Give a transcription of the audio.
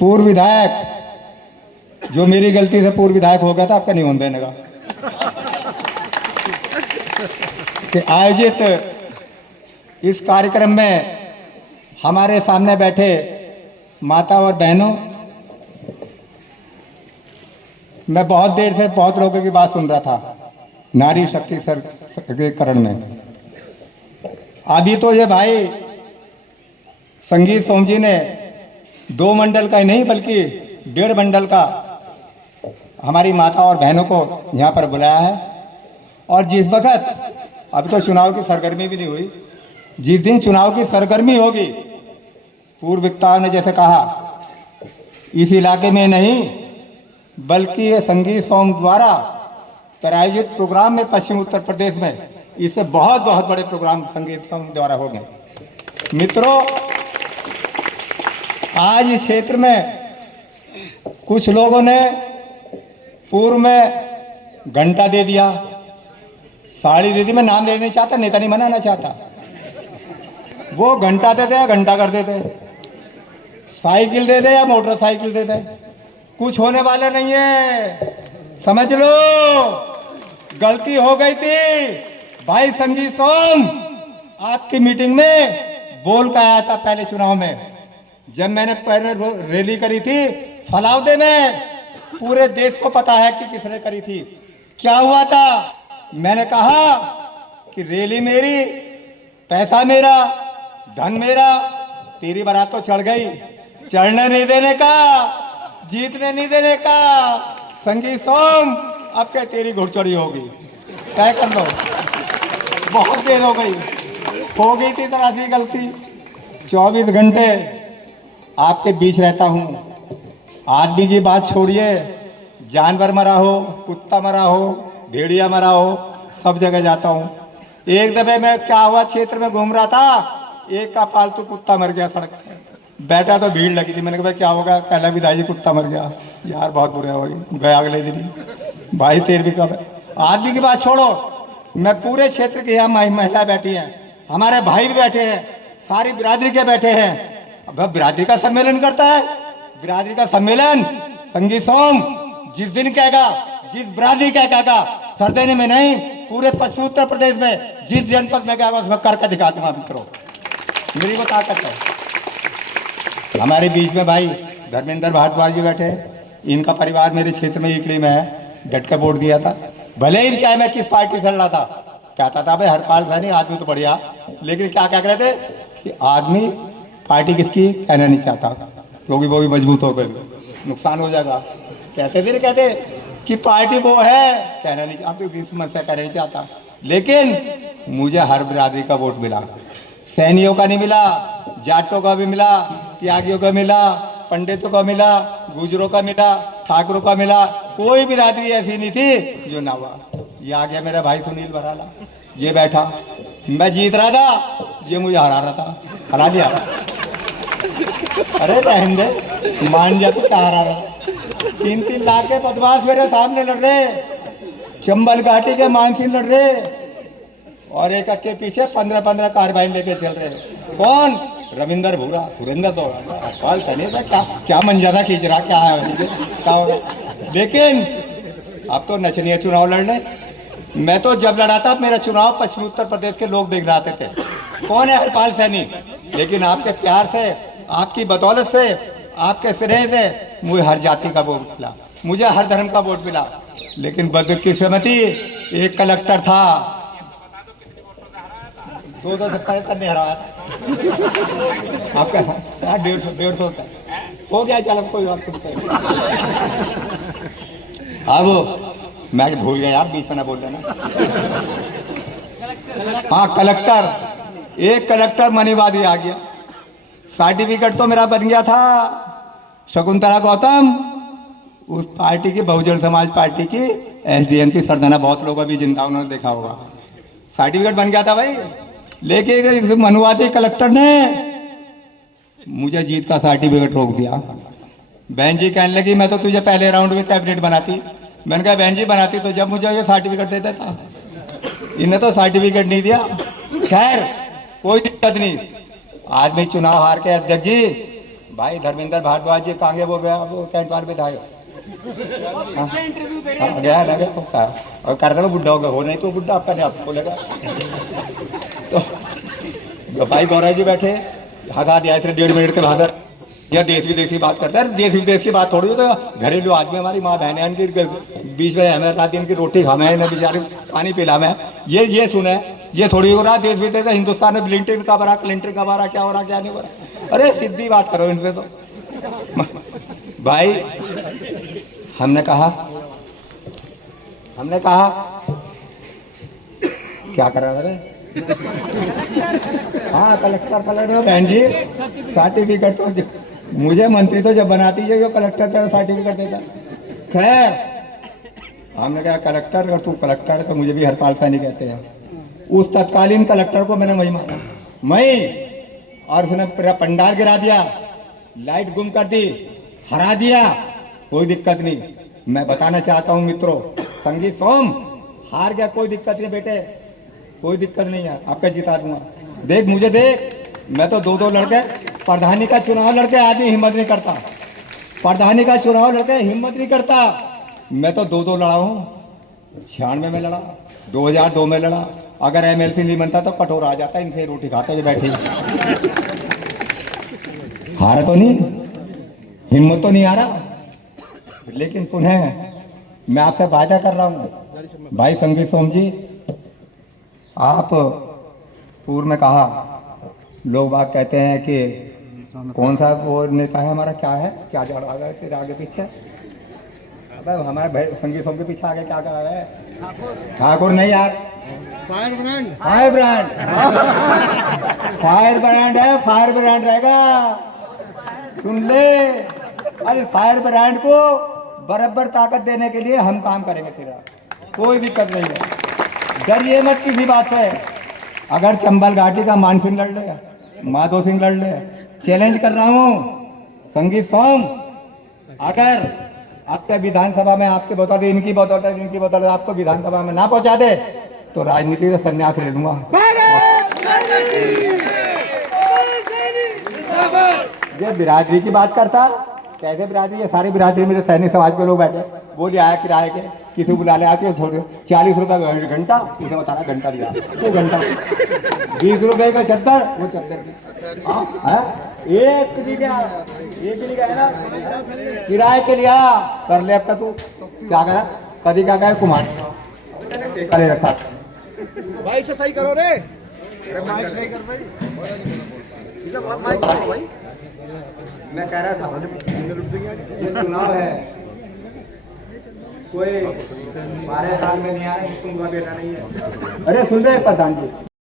पूर्व विधायक जो मेरी गलती से पूर्व विधायक हो गया था, आपका नहीं होने देने का, कि आयोजित इस कार्यक्रम में हमारे सामने बैठे माता और बहनों, मैं बहुत देर से बहुत लोगों की बात सुन रहा था नारी शक्ति सशक्तिकरण में। अभी तो ये भाई संगीत सोम जी ने 2 मंडल का ही नहीं बल्कि 1.5 मंडल का हमारी माता और बहनों को यहाँ पर बुलाया है। और जिस वक्त अभी तो चुनाव की सरगर्मी भी नहीं हुई, जिस दिन चुनाव की सरगर्मी होगी, पूर्व वक्ताओं ने जैसे कहा, इस इलाके में नहीं बल्कि ये संगीत सोम द्वारा प्रायोजित प्रोग्राम में पश्चिम उत्तर प्रदेश में इससे बहुत बहुत बड़े प्रोग्राम संगीत सोम द्वारा हो गए। मित्रों, आज इस क्षेत्र में कुछ लोगों ने पूर्व में घंटा दे दिया, साड़ी दे दी। मैं नाम लेना नहीं चाहता, नेता नहीं बनाना चाहता। वो घंटा देते या घंटा कर देते, साइकिल दे दे या मोटरसाइकिल दे दे, कुछ होने वाला नहीं है। समझ लो गलती हो गई थी। भाई संगीत सोम आपकी मीटिंग में बोल कर आया था पहले चुनाव में, जब मैंने पहले रैली करी थी फलावदे में। पूरे देश को पता है कि किसने करी थी। क्या हुआ था? मैंने कहा कि रैली मेरी, पैसा मेरा, धन मेरा, तेरी बारात तो चढ़ गई, चढ़ने नहीं देने का, जीतने नहीं देने का। संगीत सोम अब क्या तेरी घुड़चढ़ी होगी, तय कर लो। बहुत देर हो गई थी तरासी गलती। 24 घंटे आपके बीच रहता हूँ। आदमी की बात छोड़िए, जानवर मरा हो, कुत्ता मरा हो, भेड़िया मरा हो, सब जगह जाता हूँ। एक दफे मैं क्या हुआ, क्षेत्र में घूम रहा था, एक का पालतू कुत्ता मर गया सड़क पे। बैठा तो भीड़ लगी थी। मैंने कहा भाई क्या होगा? कहला विधायक कुत्ता मर गया। यार बहुत बुरा हो गया। अगले दिन भाई तेर भी कब? आदमी की बात छोड़ो, मैं पूरे क्षेत्र के यहाँ महिला बैठी हैं, हमारे भाई भी बैठे हैं, सारी बिरादरी के बैठे हैं। अब बिरादरी का सम्मेलन करता है। बिरादरी का सम्मेलन संगीत सोम जिस दिन कहेगा, जिस बिरादरी का कहेगा, सरदेने में नहीं, पूरे पश्चिमी उत्तर प्रदेश में जिस जनपद में कहेगा उसमें करके दिखा दूंगा। मित्रों, मेरी वो ताकत है। हमारे बीच में भाई धर्मेंद्र भारद्वाज भी बैठे। इनका परिवार मेरे क्षेत्र में इकड़ी में है, डट के वोट दिया था। भले ही चाहे मैं किस पार्टी से लड़ा था, कहता था भाई हरपाल सैनी आदमी तो बढ़िया, लेकिन क्या कह रहे थे कि आदमी पार्टी किसकी कहना नहीं चाहता, क्योंकि वो भी मजबूत हो गई, नुकसान हो जाएगा। कहते कि पार्टी वो है, कहना नहीं चाहता, किसी समस्या कहना नहीं चाहता। लेकिन मुझे हर बिरादरी का वोट मिला, सैनियों का नहीं मिला, जाटों का भी मिला, त्यागियों का मिला, पंडितों का मिला, गुजरों का मिला, ठाकुरों का मिला। कोई बिरादरी ऐसी नहीं थी जो ना हुआ। ये आ गया मेरा भाई सुनील बराला, ये बैठा, मैं जीत रहा था, ये मुझे हरा रहा था, हरा दिया। अरे रहने दे, मान जा तो क्या हरा रहा। 3-3 लाख के बदमाश मेरे सामने लड़ रहे, चंबल घाटी के मानसिंह लड़ रहे, और एक के पीछे 15-15 कार्बाइन लेके चल रहे। कौन? रविंदर भूरा, सुरेंद्र तो हरपाल सैनी था। क्या मंजादा खींच रहा, क्या है मुझे क्या होगा। लेकिन अब तो नचनिया चुनाव लड़ने। मैं तो जब लड़ा था मेरा चुनाव पश्चिमी उत्तर प्रदेश के लोग देख रहे थे, कौन है हरपाल सैनी। लेकिन आपके प्यार से, आपकी बदौलत से, आपके स्नेह से मुझे हर जाति का वोट मिला, मुझे हर धर्म का वोट मिला। लेकिन बदकिस्मती एक कलेक्टर था, 200 से पैर करने हराया आपका। 150 होता है, हो गया, चलो कोई बात नहीं। अब मैं भूल गया यार, बीच में ना बोल लेना। हाँ, कलेक्टर, एक कलेक्टर मनीवादी आ गया। सर्टिफिकेट तो मेरा बन गया था। शकुंतला गौतम उस पार्टी की, बहुजन समाज पार्टी की एसडीएम की सरदाना, बहुत लोग अभी जिंदा उन्होंने देखा होगा। सर्टिफिकेट बन गया था भाई, लेकिन मनुवादी कलेक्टर ने मुझे जीत का सर्टिफिकेट रोक दिया। बहन जी कहने लगी मैं तो तुझे पहले राउंड में कैबिनेट बनाती। मैंने कहा बहन जी बनाती तो जब मुझे ये सर्टिफिकेट दे देता। इन्हें तो सर्टिफिकेट नहीं दिया। खैर कोई दिक्कत नहीं, आज भी चुनाव हार के अध्यक्ष जी भाई धर्मेंद्र भारद्वाज जी कहाँ गए? वो टेंट वाले पे था। गया लगे और कर रहे बुढ़ा होगा, हो नहीं तो बुढ़ा आपका नहीं आपको बोलेगा। तो भाई गौरव जी बैठे हंसा दिया इसे 1.5 मिनट के बाद। यह देश विदेश की बात करता है, देश विदेश की बात थोड़ी हो। तो घरेलू आदमी हमारी माँ बहन है, इनकी बीच में हमें रात दिन की रोटी खाना है, बेचारे पानी पिलाना है, ये सुने। ये थोड़ी हो रहा देश विदेश। हिंदुस्तान में ब्लिंटन का बरा, क्लिंटन का बरा, क्या हो रहा क्या नहीं हो रहा। अरे सीधी बात करो इनसे। तो भाई हमने कहा क्या कर रहा है? हाँ कलेक्टर बहन जी सर्टिफिकेट तो मुझे मंत्री तो जब बनाती है जो कलेक्टर तेरा सर्टिफिकेट देता। खैर हमने कहा कलेक्टर, अगर तू कलेक्टर है तो मुझे भी हरपाल सैनी कहते हैं। उस तत्कालीन कलेक्टर को मैंने वही मारा, और उसने पूरा पंडाल गिरा दिया, लाइट गुम कर दी, हरा दिया। कोई दिक्कत नहीं। मैं बताना चाहता हूँ मित्रों, संगीत सोम हार गया, कोई दिक्कत नहीं बेटे, कोई दिक्कत नहीं है, आपका जिता दूंगा। देख मुझे देख, मैं तो 2 लड़के प्रधानी का चुनाव लड़के आदमी हिम्मत नहीं करता। प्रधानी का चुनाव लड़के हिम्मत नहीं करता। मैं तो 2 लड़ा हूँ। 96 में लड़ा, 2002 में लड़ा। अगर MLC नहीं बनता तो कटोरा आ जाता, इनसे रोटी खाता जो बैठे। हारा तो नहीं, हिम्मत तो नहीं आ रहा। लेकिन पुनः मैं आपसे वायदा कर रहा हूँ भाई संगीत सोम जी, आप पूर्व में कहा, लोग बात कहते हैं कि कौन सा वो नेता है हमारा, क्या है, क्या जा रहा है तेरे आगे पीछे? अबे हमारे संगीत सोम के पीछे आगे क्या कर रहा है? ठाकुर नहीं यार, फायर ब्रांड है, फायर ब्रांड रहेगा, सुन ले। अरे फायर ब्रांड को बराबर ताकत देने के लिए हम काम करेंगे तेरा, कोई दिक्कत नहीं है। डरिए मत किसी बात से। अगर चंबल घाटी का मान सिंह लड़ ले, माधो सिंह लड़ ले, चैलेंज कर रहा हूँ संगीत सोम, अगर आपके विधानसभा में आपके बदौलत, इनकी बदौलत आपको विधानसभा में ना पहुंचा दे तो राजनीति से संन्यास ले लूंगा। ये बिरादरी की बात करता, कैसे बिरादरी? ये सारी बिरादरी मेरे सैनिक समाज के लोग बैठे, बोले आया किराए के, किसी बुला ले आके थोड़े 40 रुपये घंटा, उसे बता रहा घंटा दिया, वो घंटा 20 रुपये का चद्दर, वो चद्दर की एक लिया है ना किराए के लिया। कर ले आपका तू क्या करा, कभी क्या कहे कुमार टेका ले रखा। भाई से सही करो रे, माइक सही कर भाई, बहुत माइक करो भाई। मैं कह रहा था ये चुनाव है, कोई 12 साल में नहीं आ रहा, तुम बेटा नहीं है। अरे सुन रहे प्रधान जी,